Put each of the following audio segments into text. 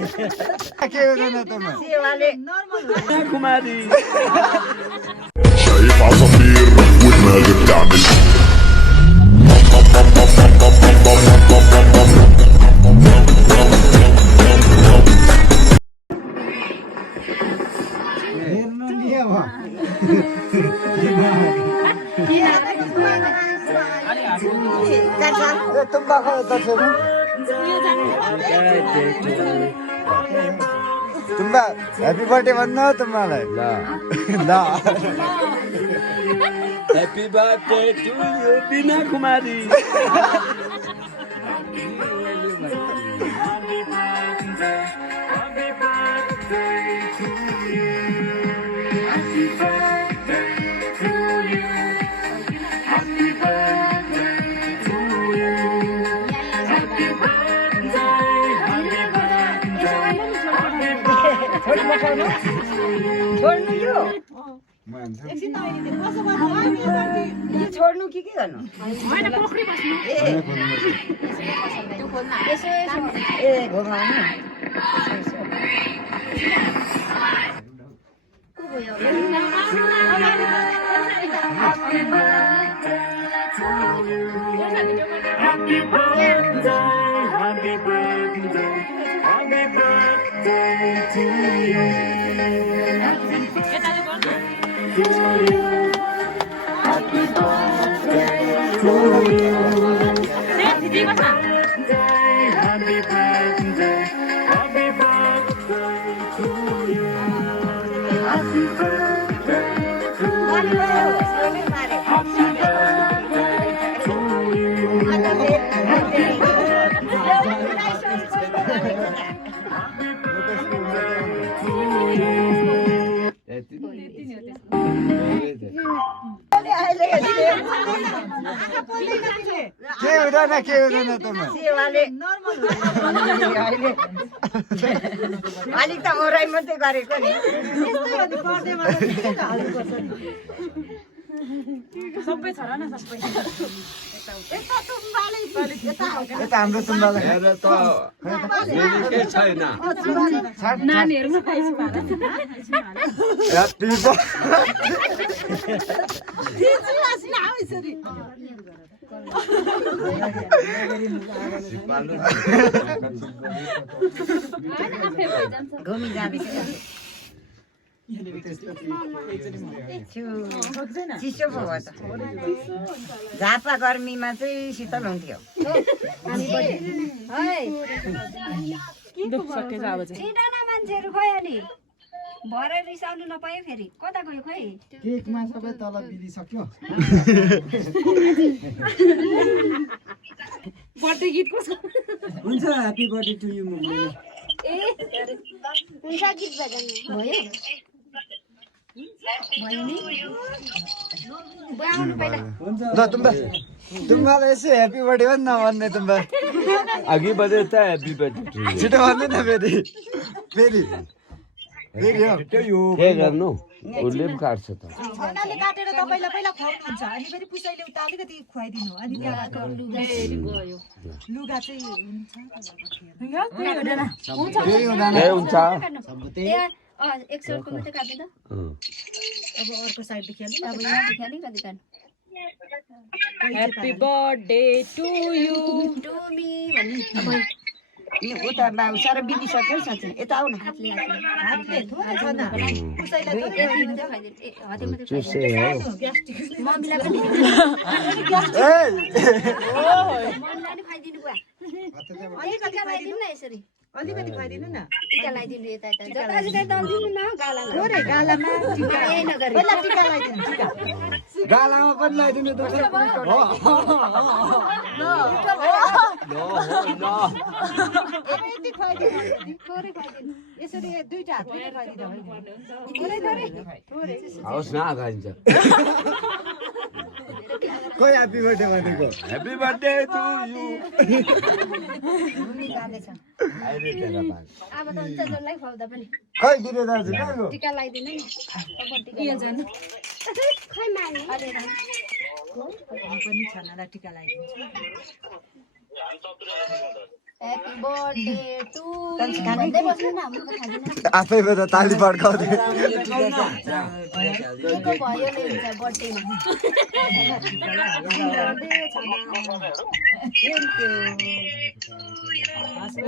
के हुँदैन त म सेवाले कुमारी شايف عصافير ودماغي بتعمل हेर्नु नि अब ए तुम्बा खा त छोरी तुम्बा ह्यापी बर्थडे भन्नु हो तुम्बालाई ल ल ह्यापी बर्थडे टु यु बिना कुमारी छोड्नु यो मान्छ यो छोड्नु के गर्नु ए घुमाउनु के हुँदैन त म सेवाले अलिक त ओराइ मात्रै गरेको नि सबै छ र न सबै यता हाम्रो तुम्बालाई हेर त के छैन नानीहरुमा खाइछु होला ह्यापी घुमी जाँदैछ चिसो पो भयो त झापा गर्मीमा चाहिँ शीतल हुन्थ्यो मान्छेहरू खोइ अनि भरे रिसाउनु नपायो फेरि कता गयो खोइ केकमा सबै तल बिलिसक्यो बर्थडे गीत कसो हुन्छ happy birthday to you mummy ए हुन्छ गीत बजाउनु भयो ल तुम्बालाई यसो ह्यापी बर्थडे भन् न भन्ने तुम्बा अघि बजे त ह्यापी बर्थडे छिटो भन्नु न फेरि फेरि हो के गर्नु उसले पनि काट्छ त छनाले काटेर तपाईलाई पहिला खुवाउनुहुन्छ अनि फेरि पुसैले उता अलिकति खुवाइदिनु अनि त्यहाँबाट लुगा चाहिँ हुन्छ फेरि हुँदैन ए हुन्छ एक सौको मात्रै काट्नु त अब अर्को साइडदेखि अलि अब यहाँदेखि अलिकति काट्नु happy birthday to you to me भन्नु उता बाबु साह्रो बितिसक्यो साँच्चै यता आऊ न हातले थोरै छ न पुसैलाई थोरै यति मात्रै खुवाइदिनु ए हते मात्रै चुसे हो मम्मीलाई पनि ए मम्मीलाई पनि खुवाइदिनु बुवा अलिकति खुवाइदिनु न यसरी अलिकति खुवाइदिनु न टिका लगाइदिनु यता यता जतासुकै दल्दिनु न गालामा थोरै गालामा टिका यही नगरी पहिला टिका लगाइदिनु टिका गालामा पनि लगाइदिनु त यति खुवाइदिनु थोरै खुवाइदिनु यसरी दुईटा हातले खुवाइदिनु थोरै थोरै थोरै होस् न खाइन्छ खोइ ह्यापी बर्थडे भनेको ह्यापी बर्थडे टु यु घुमी जाँदैछ अहिले तेरा बात अब त हुन्छ जसलाई खुवाउँदा पनि खै दिने दाजु कहाँ गयो टिका लगाइदिनु नि के जानु खै माग्नु पनि छनालाई टिका लगाइदिन्छ ह्याप्पी बर्थडे टु भन्दै बस्नु न म त खादिन आफैबाट ताली पड्काउँदै के को भयो नि हुन्छ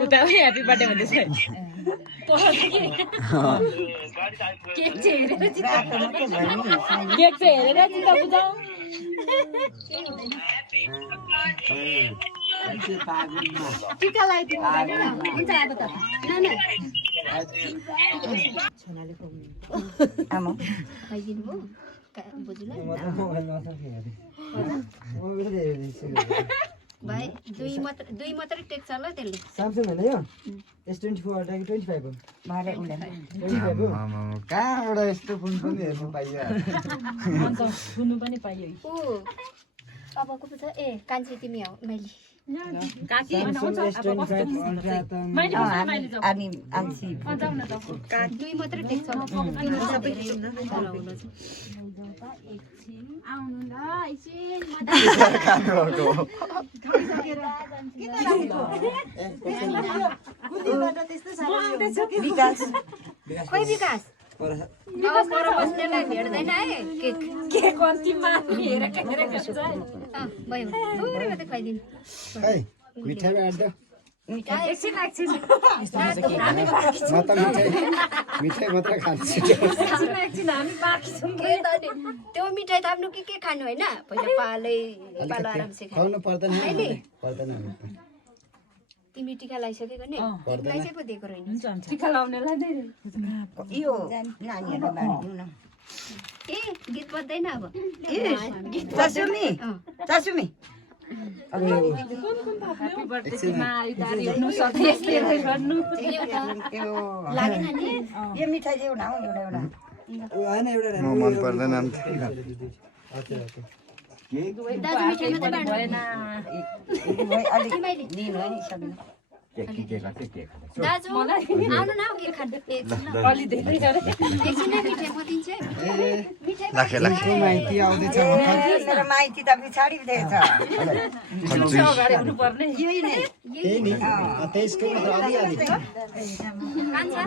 बर्थडेमा ह्याप्पी बर्थडे भन्दैछ केक चाहिँ हेरेर चिता बुझाऊ टिका लगाइदिनु हुन्छ अब त नाना आमा खाइदिनु भयो बुझुलाई भाइ दुई मात्रै टेक्छ ल त्यसले स्यामसङ होइन यो S24 अटाको 25 हो भरे उले 25 हो कहाँबाट यस्तो फोन पनि हेर्नु पाइयो सुन्नु पनि पाइयो ऊ अब को छ ए कान्छी तिमी हौ मैले काकी अनि आन्सी दुई मात्रै टेक्छ आउनु ल एकछिन विकास खोइ विकास पर बस्नेलाई भेट्दैन है के कन्ती माथि हेरेर भयो थोरै मात्रै खुवाइदिनु खै मिठाई बाँड्दा एकछिन म त मिठाई मात्र खान्छु एकछिन हामी बाँकी छौँ त्यो मिठाई थाप्नु के खानु होइन पहिला पालो आरामसे खुवाउनु पर्दैन तिमी टिका लगाइसकेको नि तिमीलाई चाहिँ पो दिएको रहेन टिका लाउनेलाई नै यो नानीहरूलाई बाँडिदिउँ न ए गीत बज्दैन अब चासुमी चासुमी ह्याप्पी बर्थडे तिमा आइदारी हुनु सक्यो यस्तै गर्नु लागेन नि यो मिठाई ल्याउ न एउटा होइन एउटा म मन पर्दैन दाजु मिठाई मात्रै बाँड्नु अलिक दिनु है सक्नु दाजु आउनु न के खानु अलि धेरै गरे एकछिन मिठाई म दिन्छु लाखे माइती आउँदैछ मेरो माइती त पछाडि दिएछ अगाडि हुनु पर्ने यही नै त्यही नि 23 को मात्र अलि कान्छा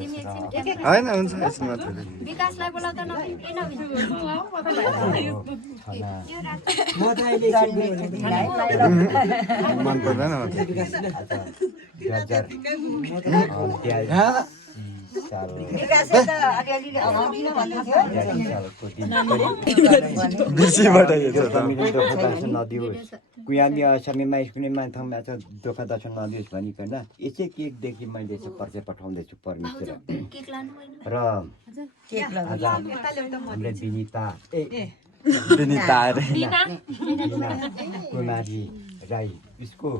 तिमी एकछिन होइन हुन्छ यसमा मात्र विकासलाई बोलाउ त नबिन ए नबिन म त अहिले मन पर्दैन विकासले त अलिअलि अगाडि नै भन्दै थियो बिर्सीबाट हेर्छ नदियोस् कुयामी समयमा कुनैमा ठाउँमा दुःख दर्शन नदियोस् भनिकन यसै केकदेखि मैले यसो परिचय पठाउँदैछु परमेश्वर केक लानु होइन र आज हाम्रो विनिता अरे कुमारी राई उसको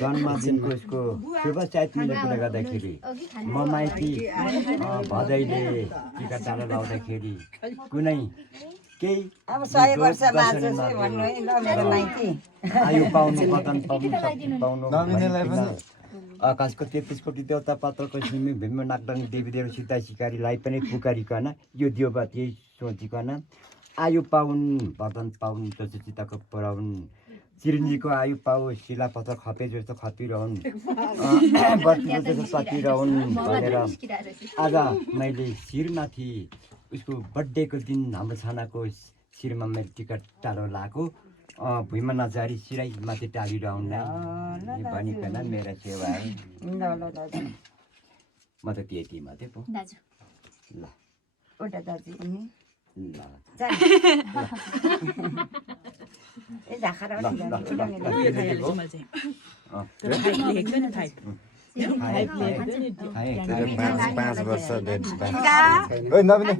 जन्मदिनको उसको शुभ साहित्यले कुरा गर्दाखेरि म माइती भदैले टिका टाढा लाउँदाखेरि कुनै केही अब 100 वर्ष बाँच्छु भन्नु है ल मेरो माइती आयु पाउनु वतन पाउनु आकाशको 33 कोटी देवता पात्रको सिमी भीम नागदङ देवी देव सीता शिकारीलाई पनि पुकारिकन यो देवबाती सोचिकन आयु पाउन् वतन पाउन् चिताको पराउन् चिरञ्जीको आयु पाऊ शिलापत्र खपे जस्तो खपिरहन् बत्ती जस्तो पतिरहन् भनेर आज मैले शिरमाथि उसको बर्थडेको दिन हाम्रो छानाको शिरमा मैले टिकट टाढो लगाएको भुइँमा नजारी सिराइमाथि टालिरहन् भनिकन मेरो सेवा है म त त्यति मात्रै पो दाजु ल एउटा दाजु ल ए झाखरा पाँच वर्ष डेट नबिन